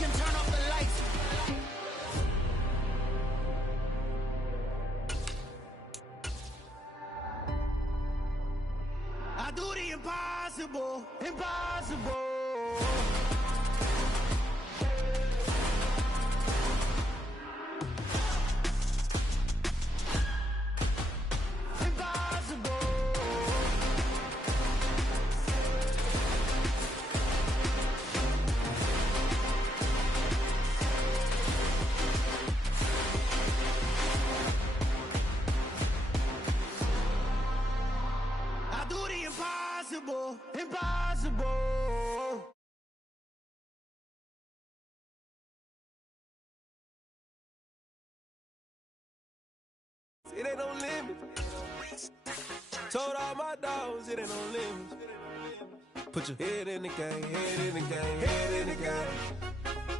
can turn off the lights. I do the impossible, impossible. Impossible, impossible. It ain't no limit. Told all my dogs it ain't no limit. Put your head in the game, head in the game, head in the game.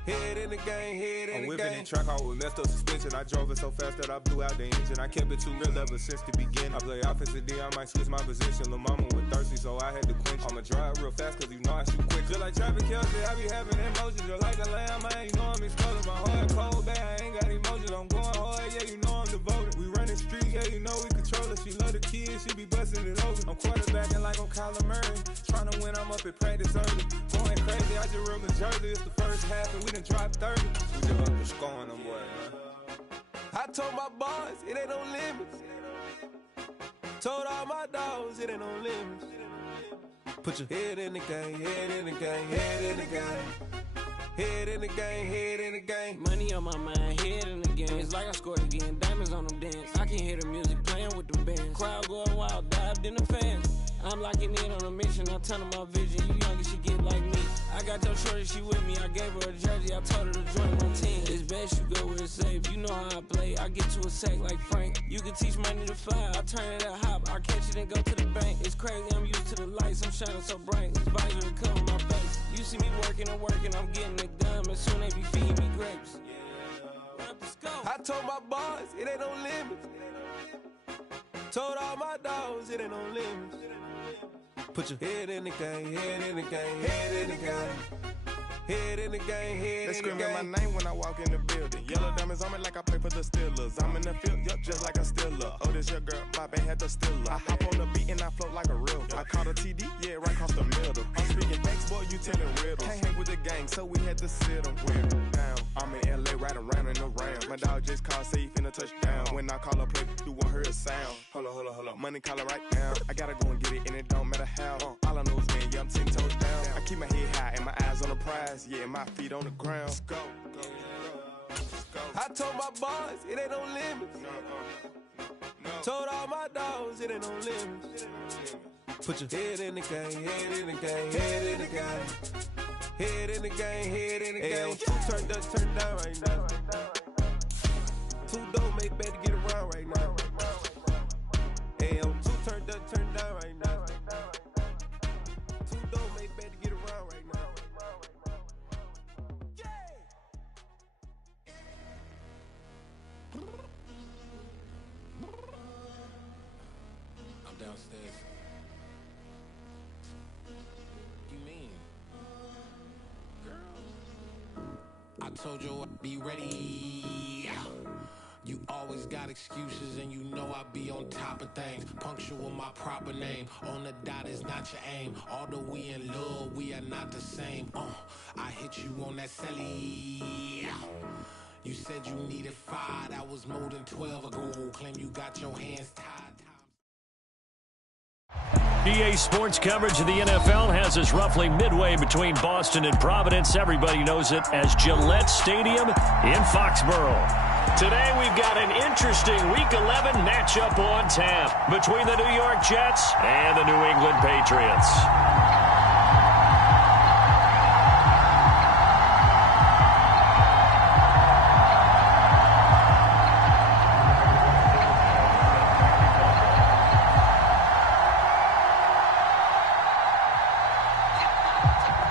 Head in the game, head in the game. I'm whipping and track out with messed up suspension. I drove it so fast that I blew out the engine. I kept it too real ever since the beginning. I play offensive D, I might switch my position. Lil' mama was thirsty, so I had to quench. I'ma drive real fast, cause you know I shoot quick. Just like Travis Kelce, I be having emotions. Just like a lamb, man, you know I'm exploding. My heart cold, bad, I ain't got emotions. I'm going hard, yeah, you know I'm devoted. We running street, yeah, you know we control it. She love the kids, she be busting it open. I'm quarterbacking like I'm Kyler Murray. Trying to win, I'm up at practice early. Going crazy, I just real the jersey. It's the first half, and we done dropped 30. We just up the scoring them, boy, man. I told my boys, it ain't no limits. Told all my dogs, it ain't no limits. Put your head in the game, head in the game, head in the game. Head in the game, head in the game. Money on my mind, head in the game. It's like I scored again, diamonds on them dance. I can hear the music playing with them bands. Crowd going wild, dived in the fans. I'm locking in on a mission, I'm telling my vision. You younger, she get like me. I got your shorty, she with me. I gave her a jersey, I told her to join my team. It's best you go where it's safe. You know how I play, I get to a sack like Frank. You can teach money to fly, I turn it at hop. I catch it and go to the bank. It's crazy, I'm used to the lights, I'm shining so bright. This visor will cover my face. You see me working and working, I'm getting it done. And soon they be feeding me grapes. I told my boys, it ain't no limits. Told all my dogs, it ain't no limits. Put your head in the game, head in the game, head in the game. Head in the game, head they in the game. They screaming my name when I walk in the building. Yellow diamonds on me like I play for the Steelers. I'm in the field, yup, just like a Steeler. Oh, this your girl, my band had the Steeler. I hop on the beat and I float like a real. I caught a TD, yeah, right across the middle. I'm speaking facts, boy, you telling riddles. Can't hang with the gang, so we had to sit them down. I'm in LA, riding around in the round. My dog just called, say he finna touchdown. When I call a play, you won't hear a sound. Hold up. Money caller right now. I gotta go and get it, and it don't matter how. All I know is, man, yeah, I'm 10 toes down. I keep my head high and my eyes on the prize. Yeah, my feet on the ground. Let's go. I told my boys, it ain't no limits. No. Told all my dogs, it ain't no limits. Put your head in the game, head in the game, head in the game. Head in the game, head in the game. Two turned up, turned down right now. Two dope make better get around right now. Hey, two turned up, turned down right now. Two dope make better get around right now. I'm downstairs. You mean? Girl, I told you I'd be ready. You always got excuses and you know I be on top of things. Punctual my proper name. On the dot is not your aim. Although we in love, we are not the same. I hit you on that celly. You said you needed 5. That was more than 12 ago. Claim you got your hands tied. PA Sports coverage of the NFL has us roughly midway between Boston and Providence. Everybody knows it as Gillette Stadium in Foxborough. Today we've got an interesting Week 11 matchup on tap between the New York Jets and the New England Patriots.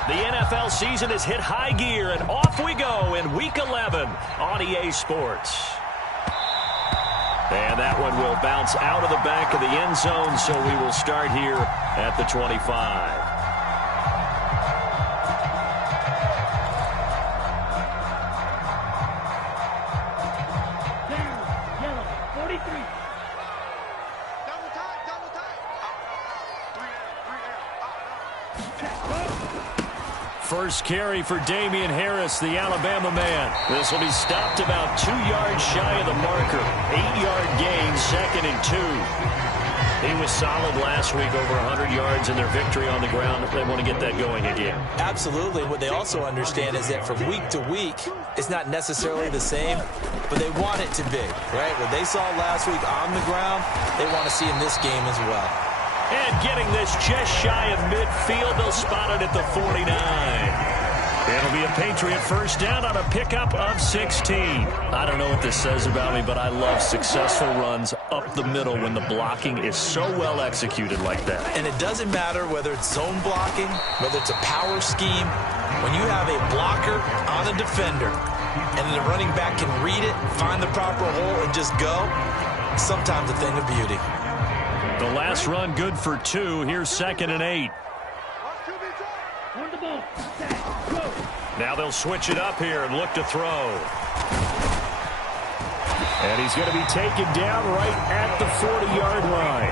The NFL season has hit high gear, and off we go in Week 11 on EA Sports. And that one will bounce out of the back of the end zone, so we will start here at the 25. First carry for Damian Harris, the Alabama man. This will be stopped about 2 yards shy of the marker. 8-yard gain, 2nd and 2. He was solid last week, over 100 yards in their victory on the ground. They want to get that going again. Absolutely. What they also understand is that from week to week, it's not necessarily the same, but they want it to be, right? What they saw last week on the ground, they want to see in this game as well. And getting this just shy of midfield, they'll spot it at the 49. It'll be a Patriot first down on a pickup of 16. I don't know what this says about me, but I love successful runs up the middle when the blocking is so well executed like that. And it doesn't matter whether it's zone blocking, whether it's a power scheme. When you have a blocker on a defender and the running back can read it, find the proper hole, and just go, sometimes a thing of beauty. The last run good for 2. Here's 2nd and 8. Now they'll switch it up here and look to throw. And he's going to be taken down right at the 40-yard line.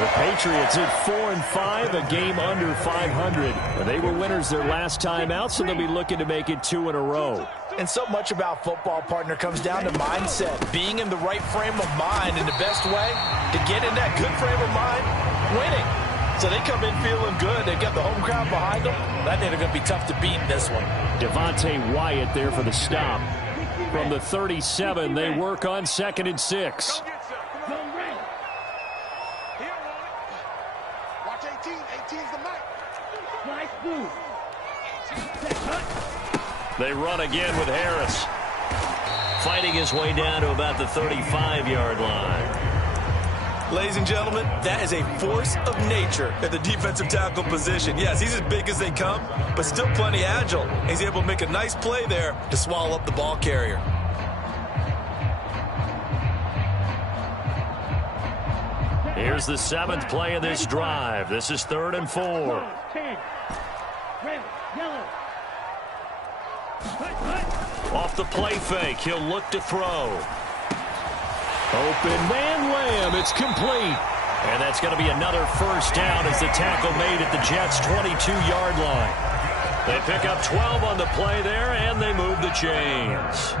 The Patriots at 4-5, a game under 500. They were winners their last time out, so they'll be looking to make it 2 in a row. And so much about football, partner, comes down to mindset. Being in the right frame of mind, and the best way to get in that good frame of mind, winning. So they come in feeling good. They've got the home crowd behind them. I think they're going to be tough to beat in this one. Devontae Wyatt there for the stop. From the 37, they work on 2nd and 6. Watch 18. 18's the mic. They run again with Harris. Fighting his way down to about the 35-yard line. Ladies and gentlemen, that is a force of nature at the defensive tackle position. Yes, he's as big as they come, but still plenty agile. He's able to make a nice play there to swallow up the ball carrier. Here's the 7th play of this drive. This is 3rd and 4. 10. Red, yellow. Off the play fake, he'll look to throw. Open man Lamb, it's complete. And that's going to be another first down as the tackle made at the Jets' 22-yard line. They pick up 12 on the play there, and they move the chains.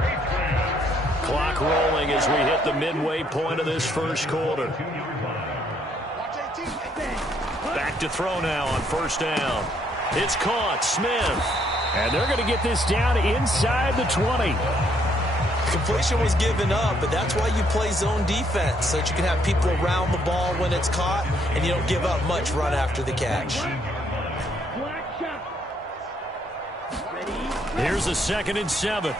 Clock rolling as we hit the midway point of this first quarter. Back to throw now on first down. It's caught, Smith. And they're going to get this down inside the 20. Completion was given up, but that's why you play zone defense, so that you can have people around the ball when it's caught, and you don't give up much run after the catch. Here's a 2nd and 7.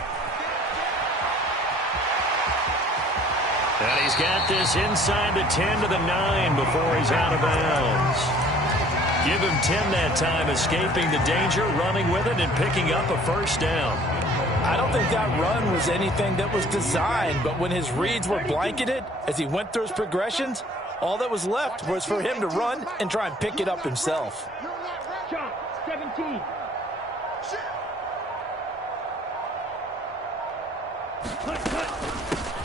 And he's got this inside the 10 to the 9 before he's out of bounds. Give him 10 that time, escaping the danger, running with it, and picking up a first down. I don't think that run was anything that was designed, but when his reads were blanketed as he went through his progressions, all that was left was for him to run and try and pick it up himself. Shot, 17.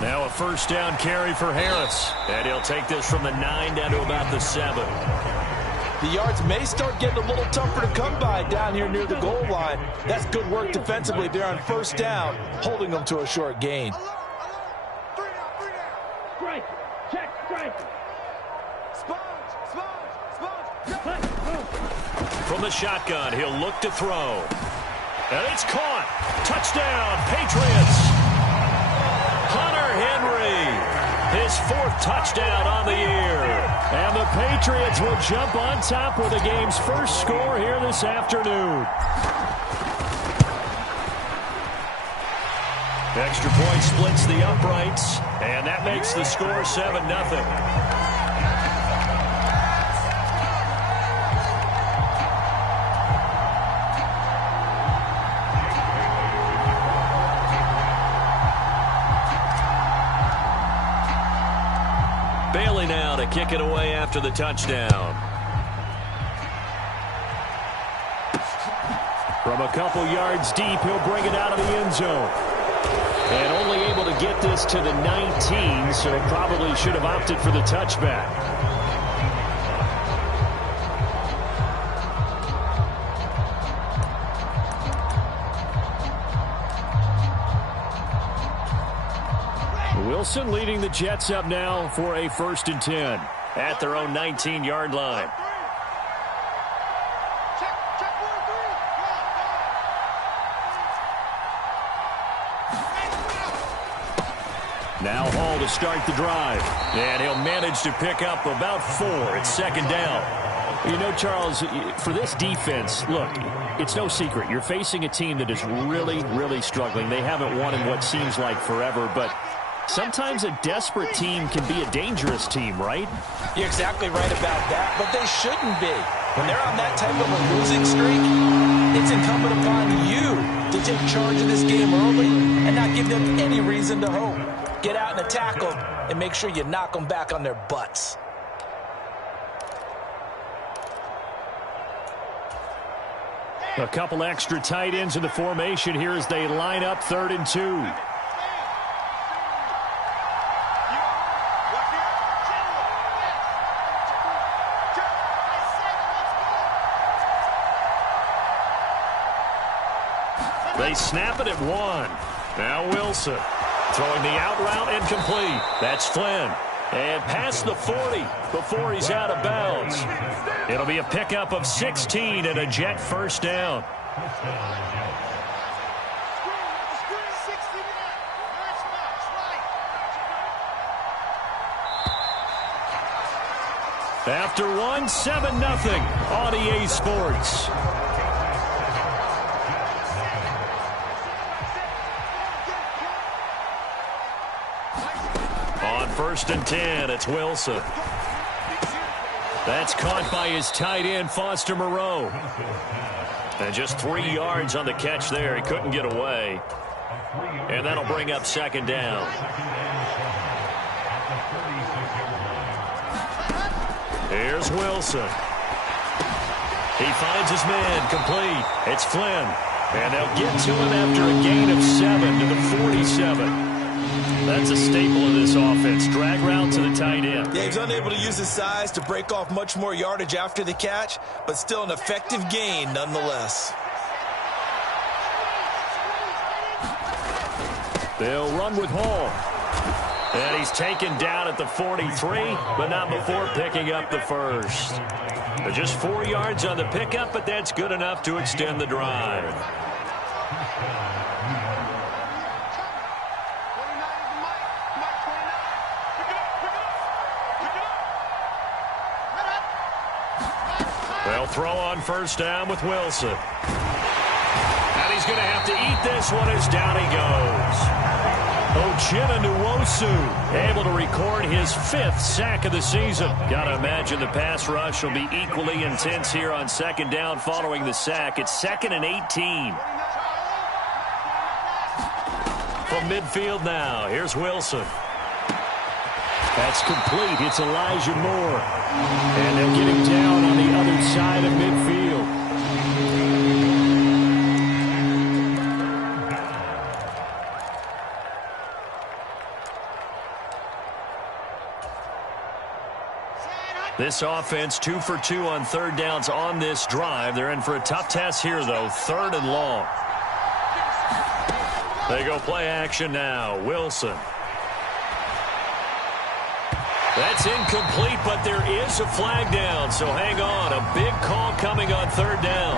Now a first down carry for Harris. And he'll take this from the 9 down to about the 7. The yards may start getting a little tougher to come by down here near the goal line. That's good work defensively there on first down, holding them to a short gain. Strike, check, strike. From the shotgun, he'll look to throw. And it's caught. Touchdown, Patriots. Hunter Henry, his 4th touchdown on the year. And the Patriots will jump on top with the game's first score here this afternoon. Extra point splits the uprights, and that makes the score 7-0. Bailey now to kick it away after the touchdown. From a couple yards deep, he'll bring it out of the end zone. And only able to get this to the 19, so probably should have opted for the touchback. Wilson leading the Jets up now for a 1st and 10 at their own 19-yard line. Now Hall to start the drive. And he'll manage to pick up about 4. It's 2nd down. You know, Charles, for this defense, look, it's no secret. You're facing a team that is really, really struggling. They haven't won in what seems like forever, but sometimes a desperate team can be a dangerous team, right? You're exactly right about that, but they shouldn't be. When they're on that type of a losing streak, it's incumbent upon you to take charge of this game early and not give them any reason to hope. Get out and attack them and make sure you knock them back on their butts. A couple extra tight ends in the formation here as they line up 3rd and 2. They snap it at 1. Now Wilson throwing the out route incomplete. That's Flynn. And past the 40 before he's out of bounds. It'll be a pickup of 16 and a Jet 1st down. After 1, 7-0 on EA Sports. On 1st and 10, it's Wilson. That's caught by his tight end, Foster Moreau. And just 3 yards on the catch there. He couldn't get away. And that'll bring up 2nd down. Here's Wilson. He finds his man complete. It's Flynn. And they'll get to him after a gain of 7 to the 47. That's a staple of this offense. Drag route to the tight end. Yeah, he's unable to use his size to break off much more yardage after the catch, but still an effective gain nonetheless. They'll run with Hall. And he's taken down at the 43, but not before picking up the 1st. Just 4 yards on the pickup, but that's good enough to extend the drive. They'll throw on 1st down with Wilson. And he's going to have to eat this one as down he goes. Uchenna Nwosu able to record his 5th sack of the season. Got to imagine the pass rush will be equally intense here on 2nd down following the sack. It's 2nd and 18. From midfield now, here's Wilson. That's complete. It's Elijah Moore. And they'll get him down on the other side of midfield. This offense 2 for 2 on 3rd downs on this drive. They're in for a tough test here, though. 3rd and long. They go play action now. Wilson. That's incomplete, but there is a flag down, so hang on. A big call coming on 3rd down.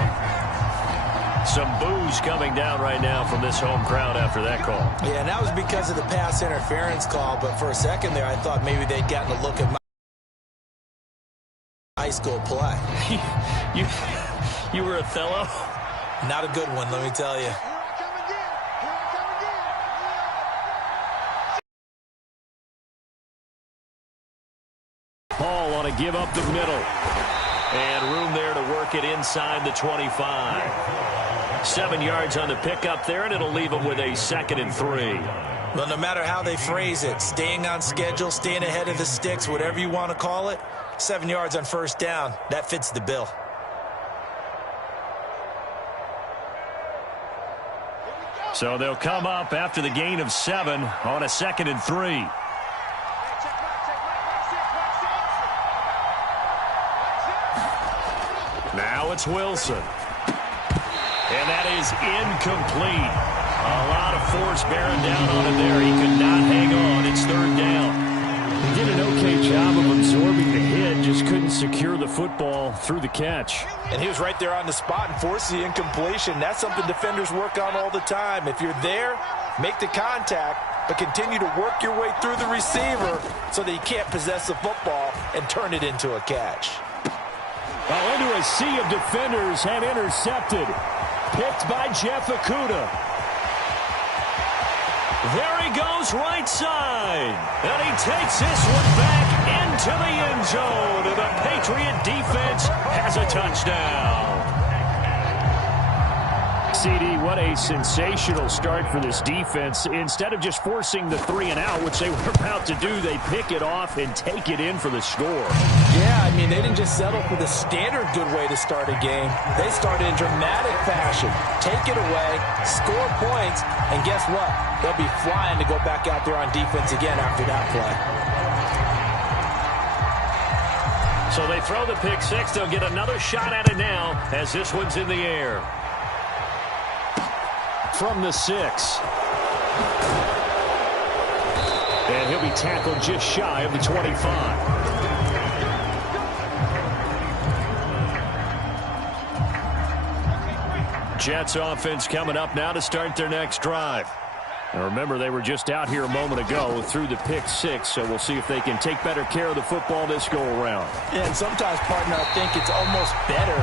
Some boos coming down right now from this home crowd after that call. Yeah, and that was because of the pass interference call, but for a second there I thought maybe they'd gotten a look at my high school play. You were Othello? Not a good one, let me tell you. Paul on a give up the middle. And room there to work it inside the 25. 7 yards on the pickup there, and it'll leave them with a 2nd and 3. Well, no matter how they phrase it, staying on schedule, staying ahead of the sticks, whatever you want to call it, 7 yards on 1st down, that fits the bill. So they'll come up after the gain of 7 on a 2nd and 3. Now it's Wilson. And that is incomplete. A lot of force bearing down on it there. He could not hang on. It's 3rd down. He did an okay job of absorbing the hit, just couldn't secure the football through the catch. And he was right there on the spot and forced the incompletion. That's something defenders work on all the time. If you're there, make the contact, but continue to work your way through the receiver so that he can't possess the football and turn it into a catch. Well, into a sea of defenders and intercepted. Picked by Jeff Okudah. There he goes right side. And he takes this one back into the end zone. And the Patriot defense has a touchdown. CD, what a sensational start for this defense. Instead of just forcing the 3 and out, which they were about to do, they pick it off and take it in for the score. Yeah, I mean, they didn't just settle for the standard good way to start a game. They started in dramatic fashion. Take it away, score points, and guess what? They'll be flying to go back out there on defense again after that play. So they throw the pick 6. They'll get another shot at it now as this one's in the air. From the 6. And he'll be tackled just shy of the 25. Jets offense coming up now to start their next drive. And remember, they were just out here a moment ago through the pick 6, so we'll see if they can take better care of the football this go-around. Yeah, and sometimes, partner, I think it's almost better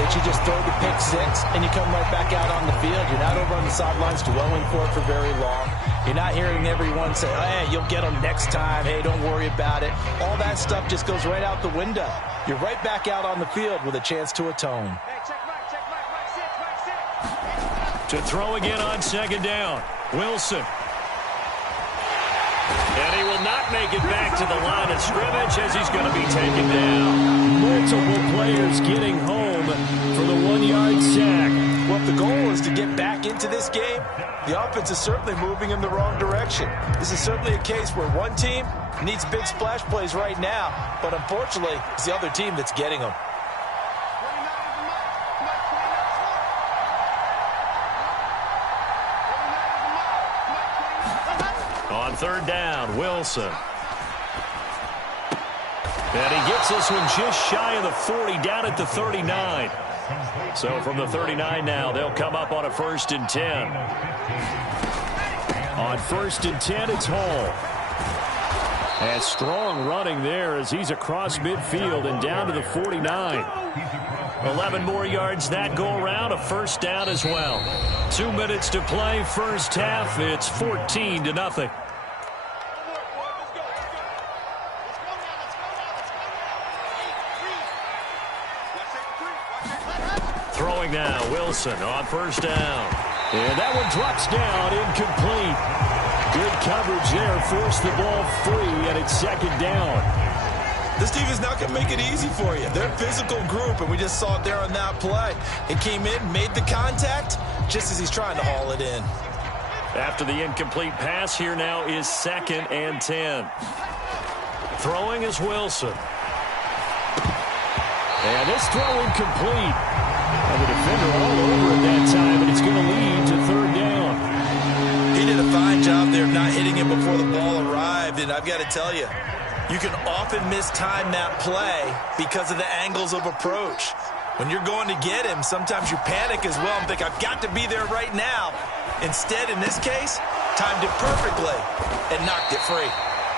that you just throw the pick 6 and you come right back out on the field. You're not over on the sidelines dwelling for it for very long. You're not hearing everyone say, oh, hey, you'll get them next time. Hey, don't worry about it. All that stuff just goes right out the window. You're right back out on the field with a chance to atone. To throw again on 2nd down. Wilson. And he will not make it back to the line of scrimmage as he's going to be taken down. Multiple players getting home for the 1-yard sack. Well, if the goal is to get back into this game, the offense is certainly moving in the wrong direction. This is certainly a case where one team needs big splash plays right now, but unfortunately, it's the other team that's getting them. On 3rd down, Wilson. And he gets this one just shy of the 40, down at the 39. So from the 39 now, they'll come up on a 1st and 10. On 1st and 10, it's Hall. And strong running there as he's across midfield and down to the 49. 11 more yards that go around, a 1st down as well. 2 minutes to play, first half. It's 14-0. Throwing now, Wilson on 1st down. And that one drops down, incomplete. Good coverage there, forced the ball free, and it's 2nd down. This team is not going to make it easy for you. They're a physical group, and we just saw it there on that play. It came in, made the contact, just as he's trying to haul it in. After the incomplete pass, here now is 2nd and 10. Throwing is Wilson. And this throw incomplete. And the defender all over it that time, and it's going to lead to 3rd down. He did a fine job there of not hitting him before the ball arrived, and I've got to tell you, you can often mistime that play because of the angles of approach. When you're going to get him, sometimes you panic as well and think, I've got to be there right now. Instead, in this case, timed it perfectly and knocked it free.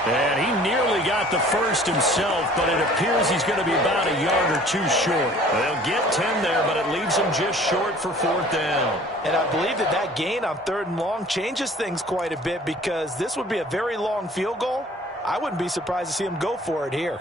And he nearly got the 1st himself, but it appears he's going to be about a yard or 2 short. They'll get 10 there, but it leaves him just short for 4th down. And I believe that gain on 3rd and long changes things quite a bit because this would be a very long field goal. I wouldn't be surprised to see him go for it here.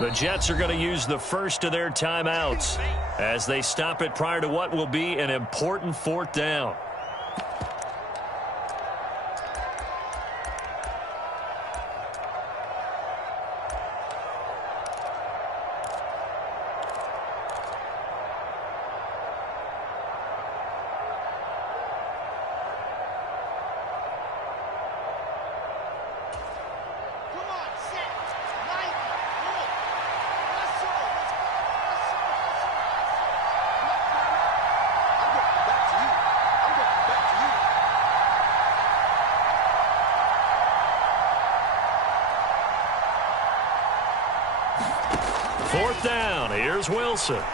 The Jets are going to use the first of their timeouts as they stop it prior to what will be an important 4th down. Here's Wilson. And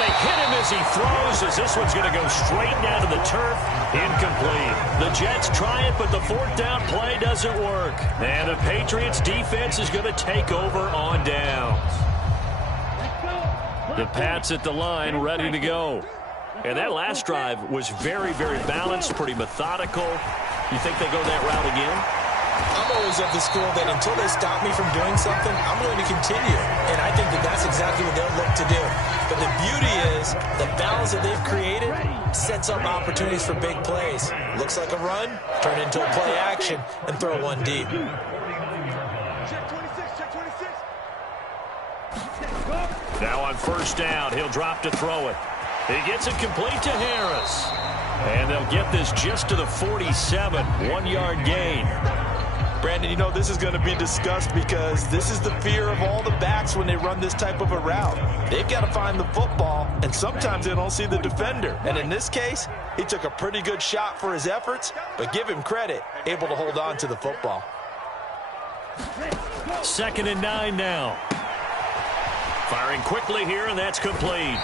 they hit him as he throws, as this one's going to go straight down to the turf. Incomplete. The Jets try it, but the 4th down play doesn't work. And the Patriots defense is going to take over on downs. The Pats at the line, ready to go. And that last drive was very, very balanced, pretty methodical. You think they go that route again? I'm always of the school that until they stop me from doing something, I'm going to continue. And I think that that's exactly what they'll look to do. But the beauty is the balance that they've created sets up opportunities for big plays. Looks like a run, turn into a play action, and throw one deep. Check 26, check 26. Now on 1st down, he'll drop to throw it. He gets it complete to Harris. And they'll get this just to the 47, 1-yard gain. Brandon, you know this is going to be discussed because this is the fear of all the backs when they run this type of a route. They've got to find the football, and sometimes they don't see the defender. And in this case, he took a pretty good shot for his efforts, but give him credit, able to hold on to the football. 2nd and 9 now. Firing quickly here, and that's complete.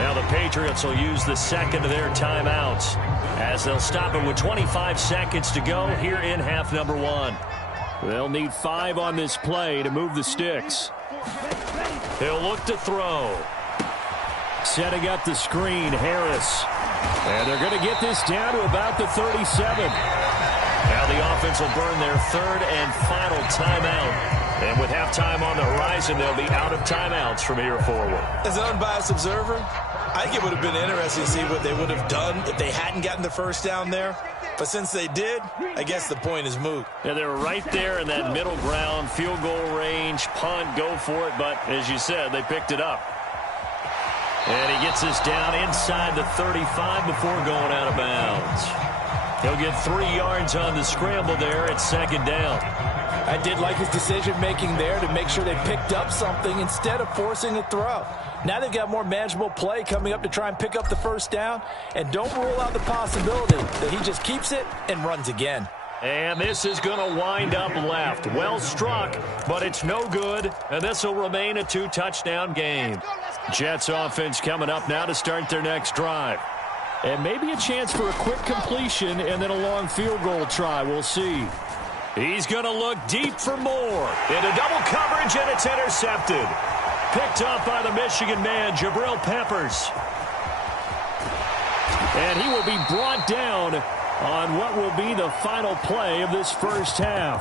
Now the Patriots will use the 2nd of their timeouts as they'll stop it with 25 seconds to go here in half number 1. They'll need 5 on this play to move the sticks. He'll look to throw. Setting up the screen, Harris. And they're going to get this down to about the 37. Now the offense will burn their 3rd and final timeout. And with halftime on the horizon, they'll be out of timeouts from here forward. As an unbiased observer, I think it would have been interesting to see what they would have done if they hadn't gotten the 1st down there. But since they did, I guess the point is moot. Yeah, they were right there in that middle ground, field goal range, punt, go for it. But as you said, they picked it up. And he gets this down inside the 35 before going out of bounds. He'll get 3 yards on the scramble there at 2nd down. I did like his decision-making there to make sure they picked up something instead of forcing a throw. Now they've got more manageable play coming up to try and pick up the 1st down. And don't rule out the possibility that he just keeps it and runs again. And this is going to wind up left. Well struck, but it's no good. And this will remain a 2-touchdown game. Jets offense coming up now to start their next drive. And maybe a chance for a quick completion and then a long field goal try. We'll see. He's going to look deep for more. Into double coverage, and it's intercepted. Picked up by the Michigan man, Jabril Peppers. And he will be brought down on what will be the final play of this 1st half.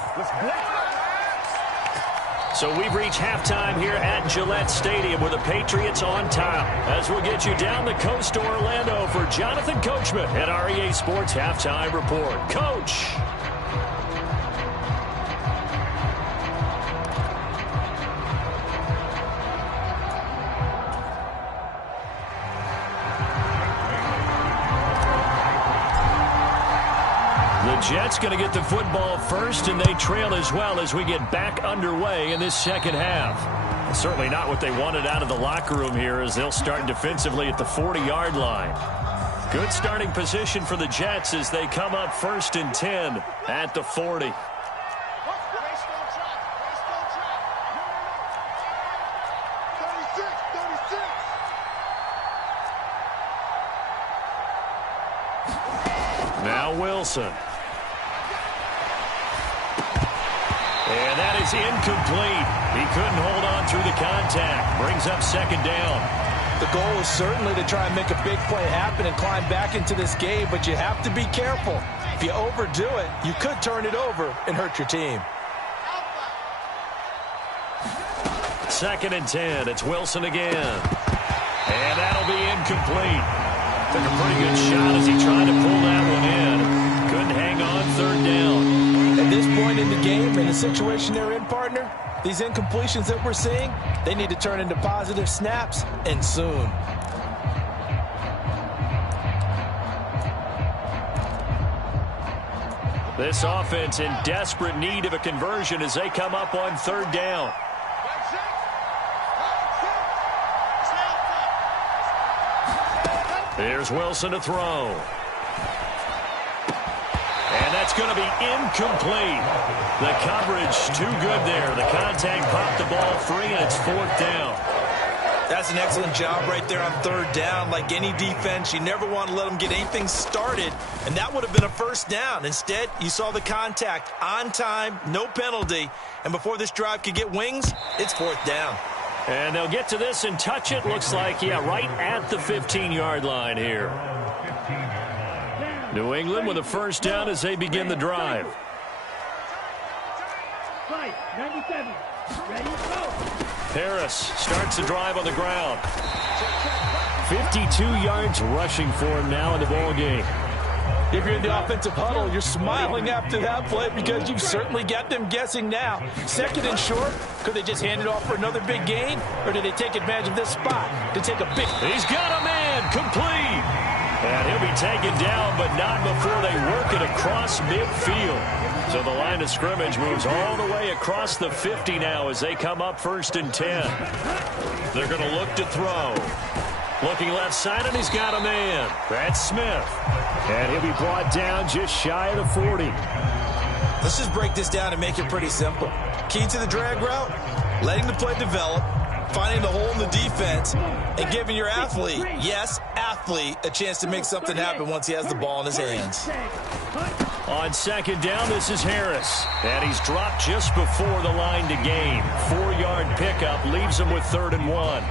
So we've reached halftime here at Gillette Stadium with the Patriots on top. As we'll get you down the coast to Orlando for Jonathan Coachman at REA Sports Halftime Report. Coach. The Jets going to get the football first, and they trail as well as we get back underway in this 2nd half. Certainly not what they wanted out of the locker room here as they'll start defensively at the 40-yard line. Good starting position for the Jets as they come up 1st and 10 at the 40. Now Wilson. And that is incomplete. He couldn't hold on through the contact. Brings up 2nd down. The goal is certainly to try and make a big play happen and climb back into this game, but you have to be careful. If you overdo it, you could turn it over and hurt your team. 2nd and 10. It's Wilson again. And that'll be incomplete. Took a pretty good shot as he tried to pull that one in. Couldn't hang on 3rd down. At this point in the game, in the situation they're in, partner, these incompletions that we're seeing, they need to turn into positive snaps, and soon. This offense in desperate need of a conversion as they come up on 3rd down. Here's Wilson to throw. And that's going to be incomplete. The coverage too good there. The contact popped the ball free, and it's 4th down. That's an excellent job right there on 3rd down. Like any defense, you never want to let them get anything started, and that would have been a 1st down. Instead, you saw the contact on time, no penalty, and before this drive could get wings, it's 4th down. And they'll get to this and touch it. Looks like, yeah, right at the 15-yard line here. New England with a 1st down as they begin the drive. 97. Ready, go. Harris starts the drive on the ground. 52 yards rushing for him now in the ball game. If you're in the offensive huddle, you're smiling after that play because you've certainly got them guessing now. 2nd and short, could they just hand it off for another big gain, or did they take advantage of this spot to take a big... He's got a man, complete. And he'll be taken down, but not before they work it across midfield. So the line of scrimmage moves all the way across the 50 now as they come up 1st and 10. They're going to look to throw. Looking left side, and he's got a man. That's Smith. And he'll be brought down just shy of the 40. Let's just break this down and make it pretty simple. Key to the drag route, letting the play develop, finding the hole in the defense, and giving your athlete, yes, athlete, a chance to make something happen once he has the ball in his hands. On 2nd down, this is Harris. And he's dropped just before the line to gain. 4-yard pickup leaves him with 3rd and 1.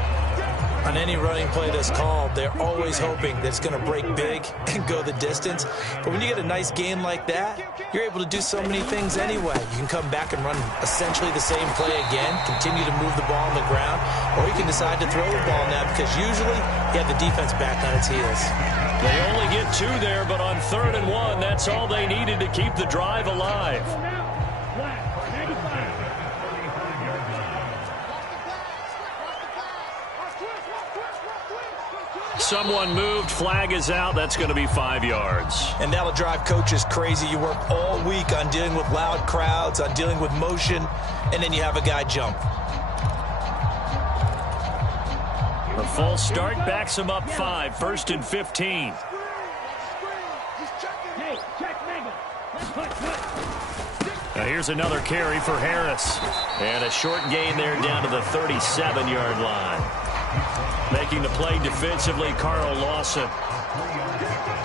On any running play that's called, they're always hoping that it's going to break big and go the distance. But when you get a nice gain like that, you're able to do so many things anyway. You can come back and run essentially the same play again, continue to move the ball on the ground, or you can decide to throw the ball now because usually you have the defense back on its heels. They only get 2 there, but on 3rd and 1, that's all they needed to keep the drive alive. Someone moved, flag is out, that's going to be 5 yards. And that'll drive coaches crazy. You work all week on dealing with loud crowds, on dealing with motion, and then you have a guy jump. A false start backs him up 5, 1st and 15. Now here's another carry for Harris. And a short gain there down to the 37-yard line. Making the play defensively, Carl Lawson.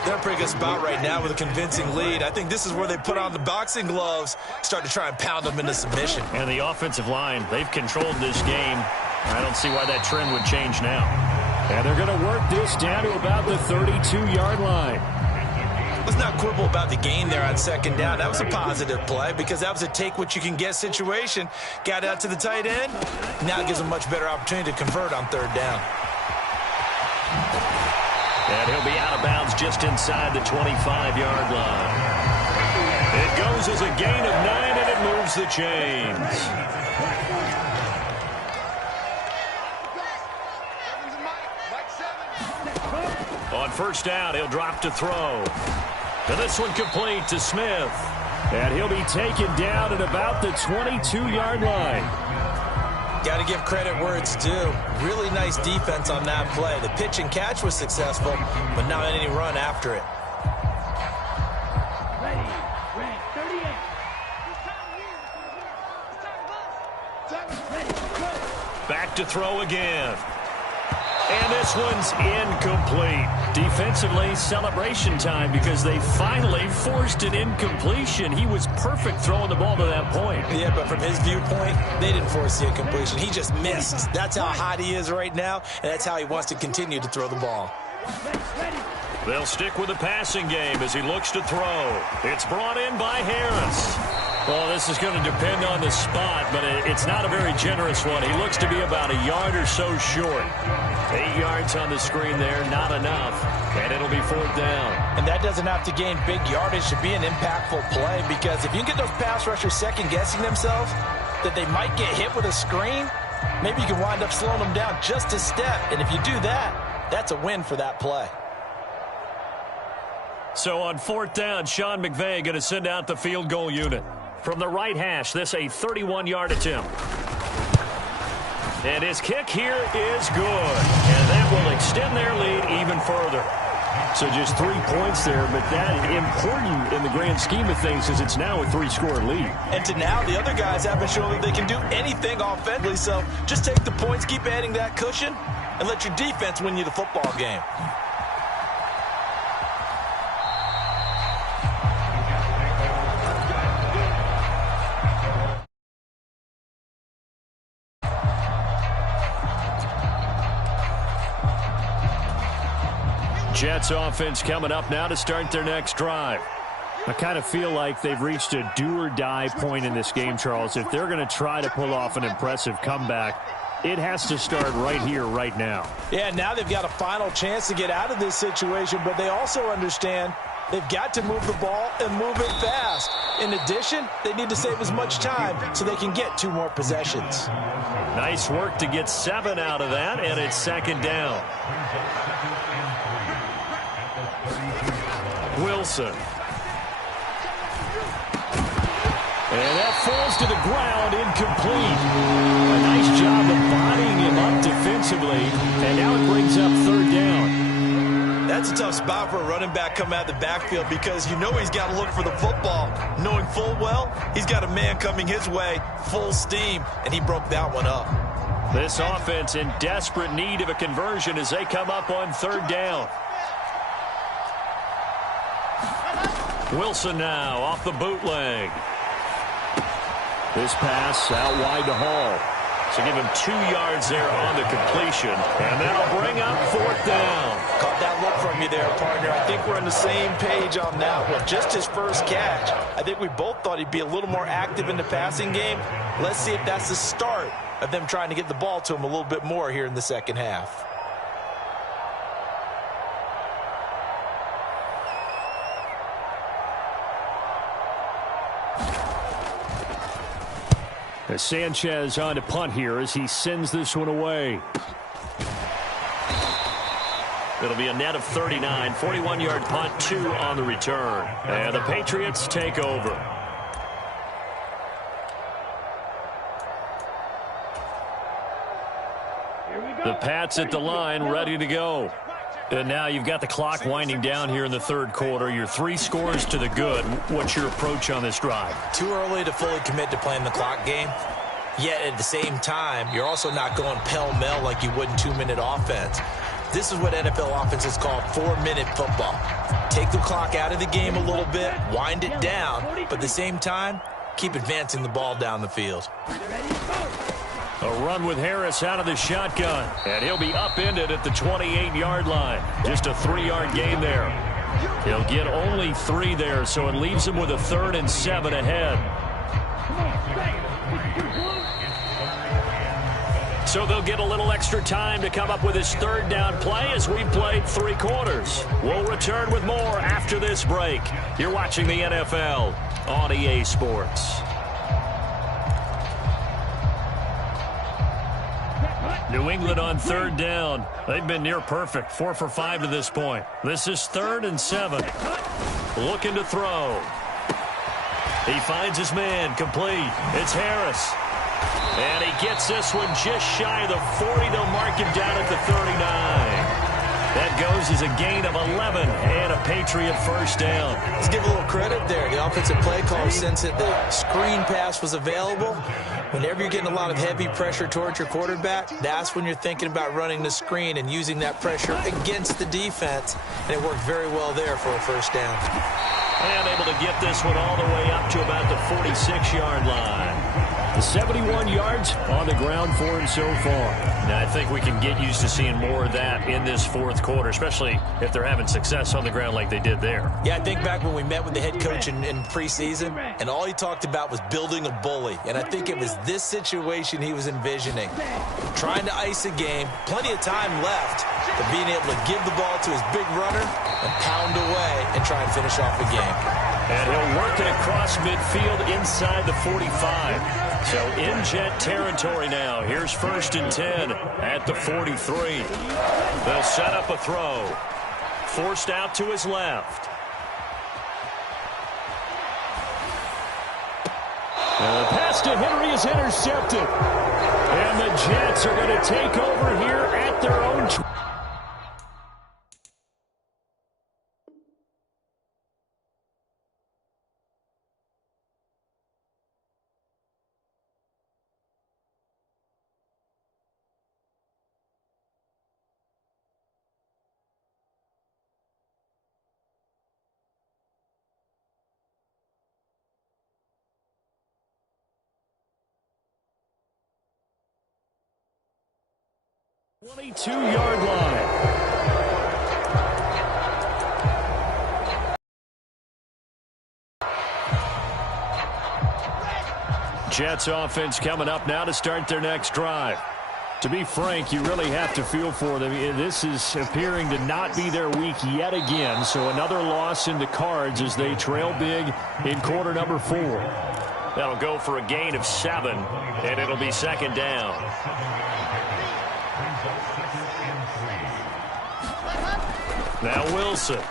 They're in a pretty good spot right now with a convincing lead. I think this is where they put on the boxing gloves, start to try and pound them into submission. And the offensive line, they've controlled this game. I don't see why that trend would change now. And they're going to work this down to about the 32-yard line. Let's not quibble about the gain there on 2nd down. That was a positive play because that was a take-what-you-can-get situation. Got out to the tight end. Now it gives them a much better opportunity to convert on 3rd down. And he'll be out of bounds just inside the 25-yard line. It goes as a gain of 9, and it moves the chains. On 1st down, he'll drop to throw. And this one complete to Smith. And he'll be taken down at about the 22-yard line. Got to give credit where it's due. Really nice defense on that play. The pitch and catch was successful, but not any run after it. Back to throw again. And this one's incomplete. Defensively, celebration time because they finally forced an incompletion. He was perfect throwing the ball to that point. Yeah, but from his viewpoint, they didn't force the incompletion. He just missed. That's how hot he is right now, and that's how he wants to continue to throw the ball. They'll stick with the passing game as he looks to throw. It's brought in by Harris. Well, this is going to depend on the spot, but it's not a very generous one. He looks to be about a yard or so short. 8 yards on the screen there, not enough, and it'll be 4th down. And that doesn't have to gain big yardage to be an impactful play, because if you can get those pass rushers second-guessing themselves that they might get hit with a screen, maybe you can wind up slowing them down just a step. And if you do that, that's a win for that play. So on 4th down, Sean McVay going to send out the field goal unit. From the right hash, this a 31-yard attempt. And his kick here is good. And that will extend their lead even further. So just 3 points there, but that important in the grand scheme of things is it's now a 3-score lead. And to now, the other guys haven't shown that they can do anything offensively. So just take the points, keep adding that cushion, and let your defense win you the football game. Jets offense coming up now to start their next drive. I kind of feel like they've reached a do-or-die point in this game, Charles. If they're going to try to pull off an impressive comeback, it has to start right here, right now. Yeah, now they've got a final chance to get out of this situation, but they also understand they've got to move the ball and move it fast. In addition, they need to save as much time so they can get 2 more possessions. Nice work to get 7 out of that, and it's 2nd down. Wilson. And that falls to the ground, incomplete. A nice job of bodying him up defensively, and now it brings up 3rd down. That's a tough spot for a running back coming out of the backfield, because you know he's got to look for the football, knowing full well he's got a man coming his way full steam, and he broke that one up. This offense in desperate need of a conversion as they come up on 3rd down. Wilson now off the bootleg. This pass out wide to Hall. So give him 2 yards there on the completion. And that'll bring up 4th down. Caught that look from you there, partner. I think we're on the same page on that one. Just his first catch. I think we both thought he'd be a little more active in the passing game. Let's see if that's the start of them trying to get the ball to him a little bit more here in the second half. Sanchez on to punt here as he sends this one away. It'll be a net of 39, 41-yard punt, 2 on the return. And the Patriots take over. The Pats at the line, ready to go. And now you've got the clock winding down here in the 3rd quarter. You're 3 scores to the good. What's your approach on this drive? Too early to fully commit to playing the clock game. Yet at the same time, you're also not going pell-mell like you would in 2-minute offense. This is what NFL offenses call 4-minute football. Take the clock out of the game a little bit, wind it down, but at the same time, keep advancing the ball down the field. A run with Harris out of the shotgun. And he'll be upended at the 28-yard line. Just a 3-yard gain there. He'll get only 3 there, so it leaves him with a 3rd and 7 ahead. So they'll get a little extra time to come up with his 3rd down play as we've played 3 quarters. We'll return with more after this break. You're watching the NFL on EA Sports. New England on 3rd down. They've been near perfect. 4 for 5 to this point. This is 3rd and 7. Looking to throw. He finds his man. Complete. It's Harris. And he gets this one just shy of the 40. They'll mark him down at the 39. That goes as a gain of 11 and a Patriot 1st down. Let's give a little credit there. The offensive play caller, since that the screen pass was available, whenever you're getting a lot of heavy pressure towards your quarterback, that's when you're thinking about running the screen and using that pressure against the defense. And it worked very well there for a 1st down. And able to get this one all the way up to about the 46-yard line. 71 yards on the ground for him so far. Now, I think we can get used to seeing more of that in this fourth quarter, especially if they're having success on the ground like they did there. Yeah, I think back when we met with the head coach in preseason, and all he talked about was building a bully. And I think it was this situation he was envisioning. Trying to ice a game, plenty of time left, but being able to give the ball to his big runner and pound away and try and finish off the game. And he'll work it across midfield inside the 45. So in Jet territory now. Here's 1st and 10 at the 43. They'll set up a throw. Forced out to his left. The pass to Henry is intercepted. And the Jets are going to take over here at their own 20. Yard line. Jets offense coming up now to start their next drive. To be frank, you really have to feel for them. This is appearing to not be their week yet again, so another loss in the cards as they trail big in quarter number 4. That'll go for a gain of 7, and it'll be 2nd down. Now Wilson.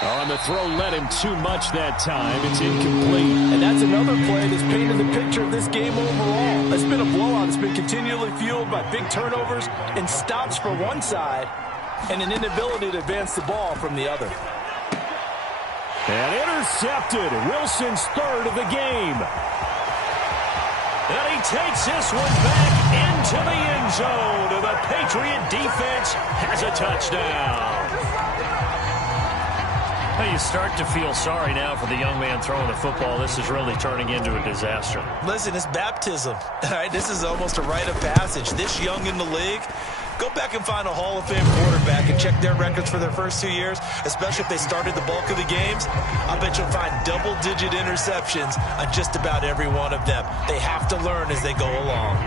On the throw, led him too much that time. It's incomplete. And that's another play that's painted the picture of this game overall. It's been a blowout. It's been continually fueled by big turnovers and stops for one side and an inability to advance the ball from the other. And intercepted. Wilson's 3rd of the game. And he takes this one back into the end zone. And the Patriot defense has a touchdown. Well, you start to feel sorry now for the young man throwing the football. This is really turning into a disaster. Listen, it's baptism. All right, this is almost a rite of passage. This young in the league, go back and find a Hall of Fame quarterback and check their records for their first 2 years, especially if they started the bulk of the games. I bet you'll find double-digit interceptions on just about every one of them. They have to learn as they go along.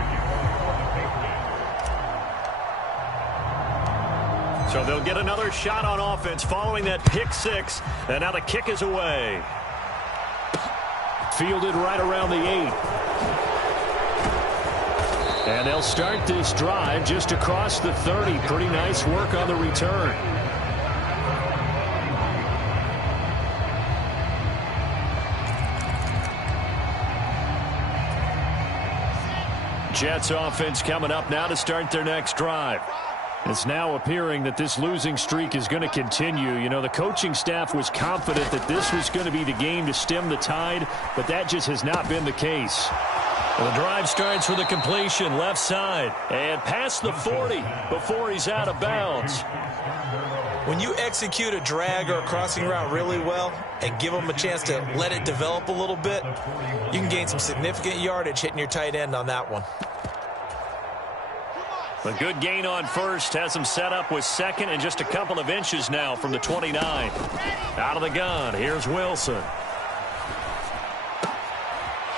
So they'll get another shot on offense following that pick 6, and now the kick is away. Fielded right around the 8. And they'll start this drive just across the 30. Pretty nice work on the return. Jets offense coming up now to start their next drive. It's now appearing that this losing streak is going to continue. You know, the coaching staff was confident that this was going to be the game to stem the tide, but that just has not been the case. Well, the drive starts with a completion left side and past the 40 before he's out of bounds. When you execute a drag or a crossing route really well and give them a chance to let it develop a little bit, you can gain some significant yardage hitting your tight end on that one. A good gain on first has him set up with 2nd and just a couple of inches now from the 29. Out of the gun, here's Wilson.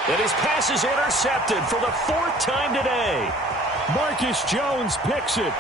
And his pass is intercepted for the 4th time today. Marcus Jones picks it.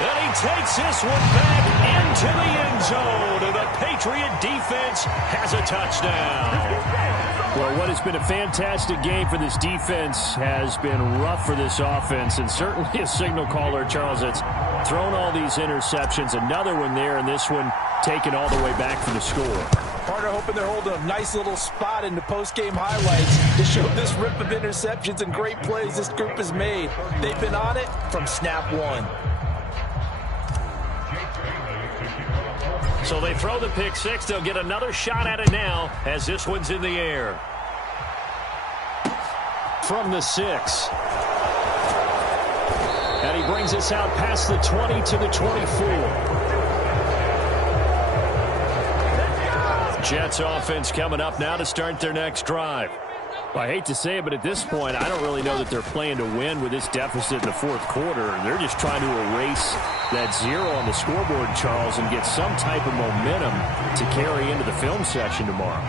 And he takes this one back into the end zone. And the Patriot defense has a touchdown. Well, what has been a fantastic game for this defense has been rough for this offense, and certainly a signal caller, Charles, that's thrown all these interceptions. Another one there, and this one taken all the way back for the score. Partner hoping they're holding a nice little spot in the post-game highlights to show this rip of interceptions and great plays this group has made. They've been on it from snap 1. So they throw the pick 6. They'll get another shot at it now as this one's in the air. From the 6. And he brings us out past the 20 to the 24. Jets offense coming up now to start their next drive. Well, I hate to say it, but at this point, I don't really know that they're playing to win with this deficit in the fourth quarter. They're just trying to erase that 0 on the scoreboard, Charles, and get some type of momentum to carry into the film session tomorrow.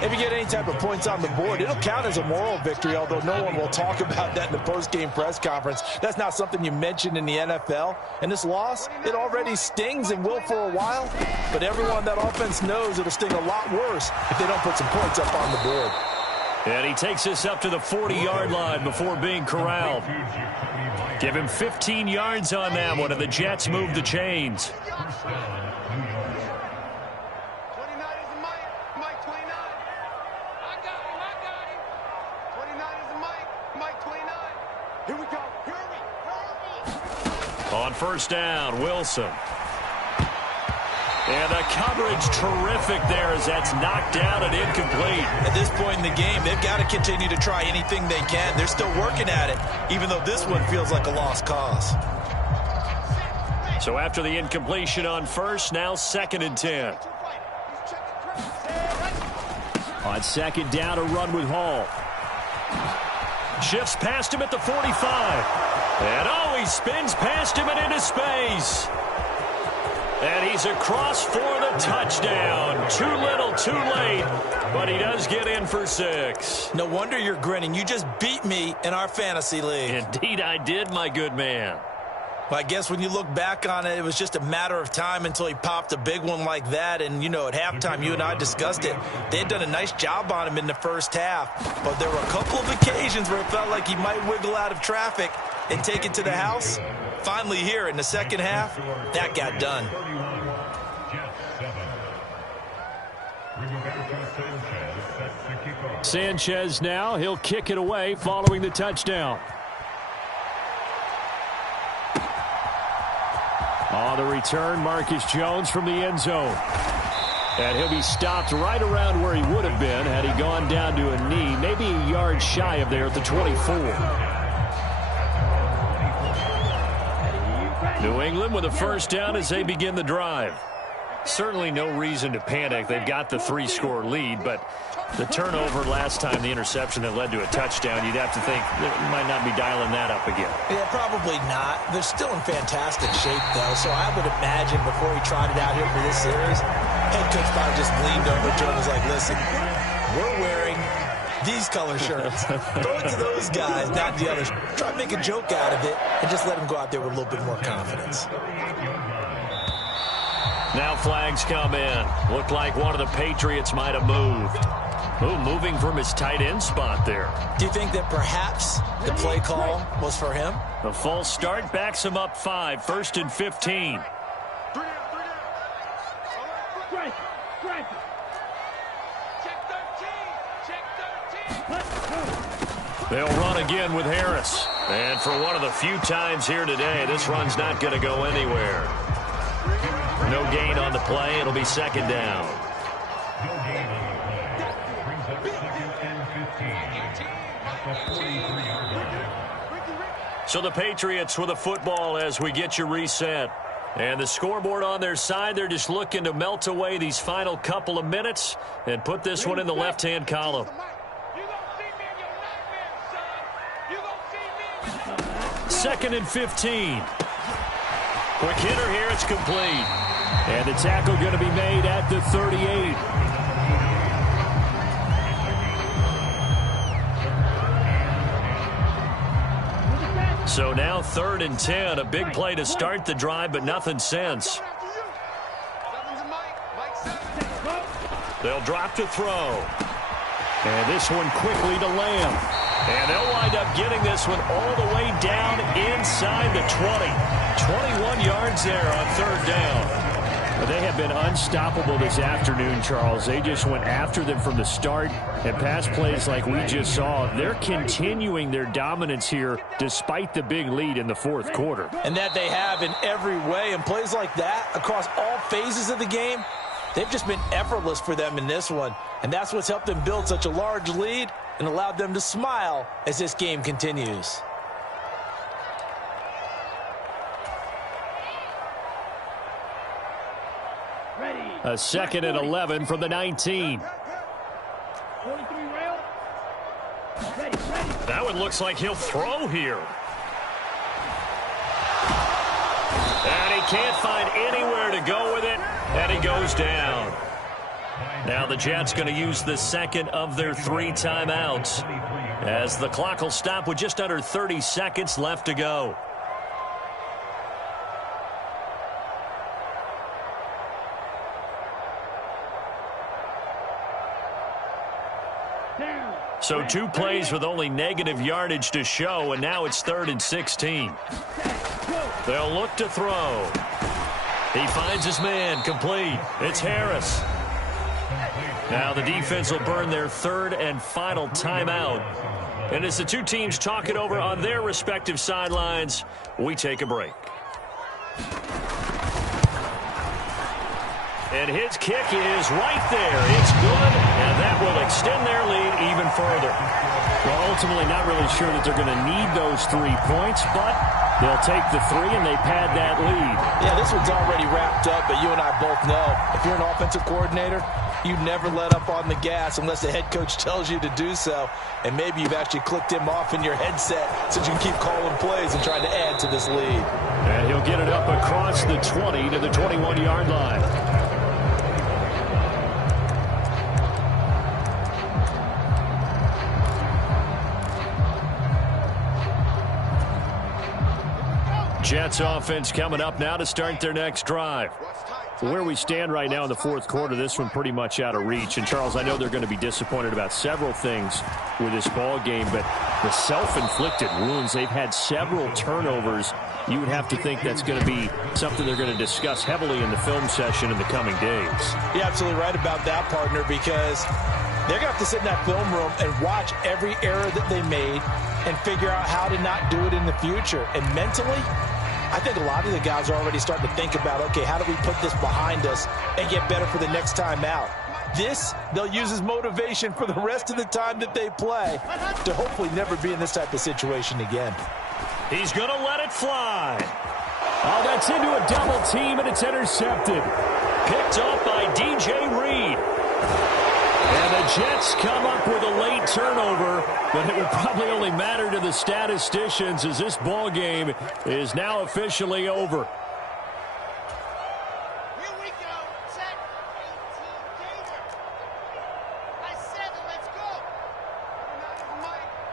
If you get any type of points on the board, it'll count as a moral victory, although no one will talk about that in the post-game press conference. That's not something you mentioned in the NFL. And this loss, it already stings and will for a while, but everyone on that offense knows it'll sting a lot worse if they don't put some points up on the board. And he takes us up to the 40-yard line before being corralled. Give him 15 yards on that one, and the Jets move the chains. On first down, Wilson. And the coverage terrific there as that's knocked down and incomplete. At this point in the game, they've got to continue to try anything they can. They're still working at it, even though this one feels like a lost cause. So after the incompletion on first, now 2nd and 10. On 2nd down, a run with Hall. Shifts past him at the 45. And he spins past him and into space. And he's across for the touchdown. Too little, too late. But he does get in for 6. No wonder you're grinning. You just beat me in our fantasy league. Indeed I did, my good man. Well, I guess when you look back on it, it was just a matter of time until he popped a big one like that. And, you know, at halftime, you and I discussed it. They had done a nice job on him in the first half. But there were a couple of occasions where it felt like he might wiggle out of traffic and take it to the house. Finally here in the second half, that got done. Sanchez now, he'll kick it away following the touchdown. On the return, Marcus Jones from the end zone. And he'll be stopped right around where he would have been had he gone down to a knee, maybe a yard shy of there at the 24. New England with a first down as they begin the drive. Certainly no reason to panic. They've got the 3-score lead, but the turnover last time, the interception that led to a touchdown, you'd have to think you might not be dialing that up again. Yeah, probably not. They're still in fantastic shape, though, so I would imagine before he trotted out here for this series, head coach probably just leaned over to him and was like, listen, we're wearing these color shirts. Throw it to those guys, not the others. Try to make a joke out of it and just let them go out there with a little bit more confidence. Now flags come in. Looked like one of the Patriots might have moved. Ooh, moving from his tight end spot there. Do you think that perhaps the play call was for him? The false start backs him up 5, 1st and 15. They'll run again with Harris. And for one of the few times here today, this run's not going to go anywhere. No gain on the play. It'll be 2nd down. So the Patriots with the football as we get you reset. And the scoreboard on their side, they're just looking to melt away these final couple of minutes and put this one in the left-hand column. 2nd and 15. Quick hitter here, it's complete. And the tackle going to be made at the 38. So now 3rd and 10. A big play to start the drive, but nothing since. They'll drop to throw. And this one quickly to Lamb. And they'll wind up getting this one all the way down inside the 20. 21 yards there on 3rd down. But they have been unstoppable this afternoon, Charles. They just went after them from the start. And pass plays like we just saw, they're continuing their dominance here despite the big lead in the 4th quarter. And that they have in every way. And plays like that across all phases of the game, they've just been effortless for them in this one. And that's what's helped them build such a large lead and allowed them to smile as this game continues. A 2nd and 11 from the 19. That one looks like he'll throw here. And he can't find anywhere to go with it, and he goes down. Now the Jets going to use the second of their 3 timeouts as the clock will stop with just under 30 seconds left to go. So 2 plays with only negative yardage to show, and now it's 3rd and 16. They'll look to throw. He finds his man, complete. It's Harris. Now the defense will burn their 3rd and final timeout. And as the 2 teams talk it over on their respective sidelines, we take a break. And his kick is right there. It's good, and that will extend their lead even further. Well, ultimately not really sure that they're going to need those 3 points, but they'll take the 3 and they pad that lead. Yeah, this one's already wrapped up, but you and I both know if you're an offensive coordinator, you never let up on the gas unless the head coach tells you to do so. And maybe you've actually clicked him off in your headset so you can keep calling plays and trying to add to this lead. And he'll get it up across the 20 to the 21-yard line. Jets offense coming up now to start their next drive. Where we stand right now in the 4th quarter, this one pretty much out of reach. And, Charles, I know they're going to be disappointed about several things with this ball game, but the self-inflicted wounds, they've had several turnovers. You would have to think that's going to be something they're going to discuss heavily in the film session in the coming days. You're absolutely right about that, partner, because they're going to have to sit in that film room and watch every error that they made and figure out how to not do it in the future. And mentally, I think a lot of the guys are already starting to think about, okay, how do we put this behind us and get better for the next time out? This, they'll use as motivation for the rest of the time that they play to hopefully never be in this type of situation again. He's going to let it fly. Oh, that's into a double team, and it's intercepted. Picked off by DJ Reed. And the Jets come up with a late turnover, but it will probably only matter to the statisticians as this ball game is now officially over. Here we go. Set 18 Gator. I said it. Let's go.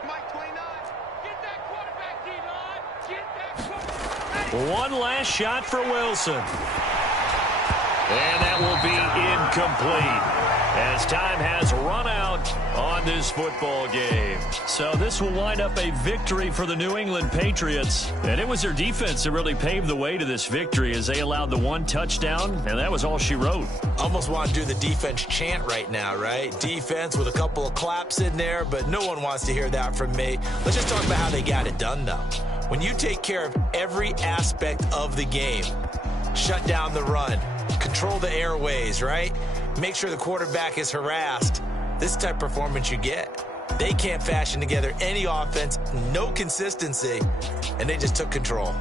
Mike 29. Get that quarterback, D-Line. Get that quarterback. One last shot for Wilson. And that will be incomplete as time has run out on this football game. So this will wind up a victory for the New England Patriots. And it was their defense that really paved the way to this victory as they allowed the 1 touchdown, and that was all she wrote. Almost want to do the defense chant right now, right? Defense with a couple of claps in there, but no one wants to hear that from me. Let's just talk about how they got it done, though. When you take care of every aspect of the game, shut down the run, control the airways, right? Make sure the quarterback is harassed. This type of performance you get. They can't fashion together any offense, no consistency, and they just took control.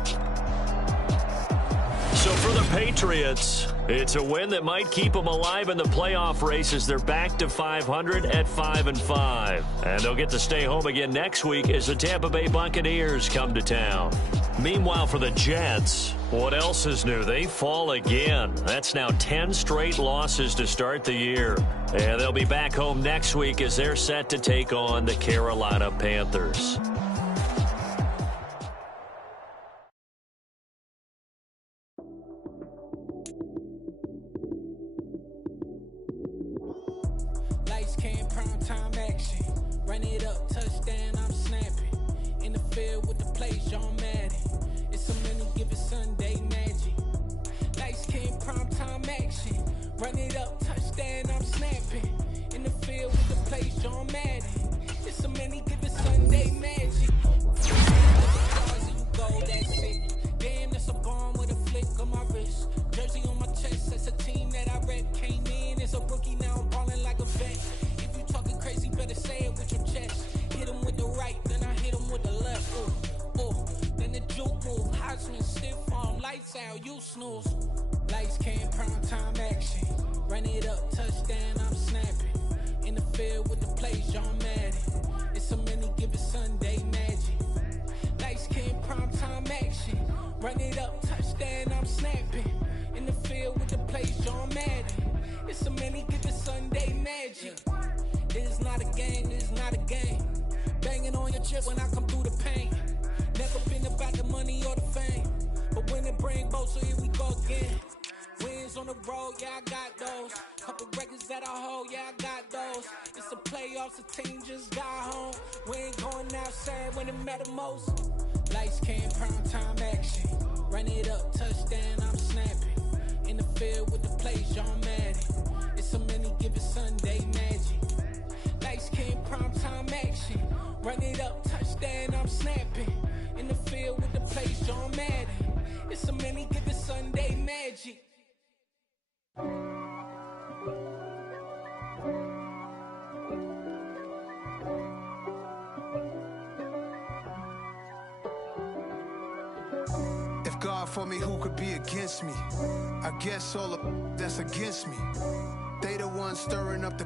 So for the Patriots, it's a win that might keep them alive in the playoff race as they're back to 500 at 5-5. And they'll get to stay home again next week as the Tampa Bay Buccaneers come to town. Meanwhile, for the Jets, what else is new? They fall again. That's now 10 straight losses to start the year. And they'll be back home next week as they're set to take on the Carolina Panthers. Lights, cam, prime time action. Run it up, touchdown, I'm snapping. In the field with the plays, John Madden. It's a many given Sunday magic. Lights, cam, prime time action. Run it up, touchdown, I'm snapping. In the field with the plays, John Madden. It's a many given Sunday magic. You go, that's it. Damn, that's a bomb with a flick on my wrist. Jersey on my chest, that's a team that I rep. Came in as a rookie, now I'm balling like a vet. If you talking crazy, better say it with your chest. Hit him with the right, then I hit him with the left. Then the juke move, Heisman stiff arm, lights out, you snooze. Lights, cam, prime time action. Run it up, touchdown, I'm snapping. In the field with the plays, John Madden. It's a many given Sunday magic. Light skin, primetime action. Run it up, touchdown, I'm snapping. In the field with the plays, John Madden. It's a many given Sunday magic. It is not a game, it is not a game. Banging on your chip when I come through the pain. Never been about the money or the fame. But when it bring both, so here we go again. Wins on the road, yeah, I got those. Couple records that I hold, yeah, I got those. It's the playoffs, the team just got home. We ain't going outside when it matter most. Lights came, prime time action. Run it up, touchdown, I'm snapping. In the field with the plays, John Madden. It's a many given Sunday magic. Lights came, prime time action. Run it up, touchdown, I'm snapping. In the field with the plays, John Madden. It's a many given Sunday magic. If God for me, who could be against me? I guess all of that's against me. They the ones stirring up the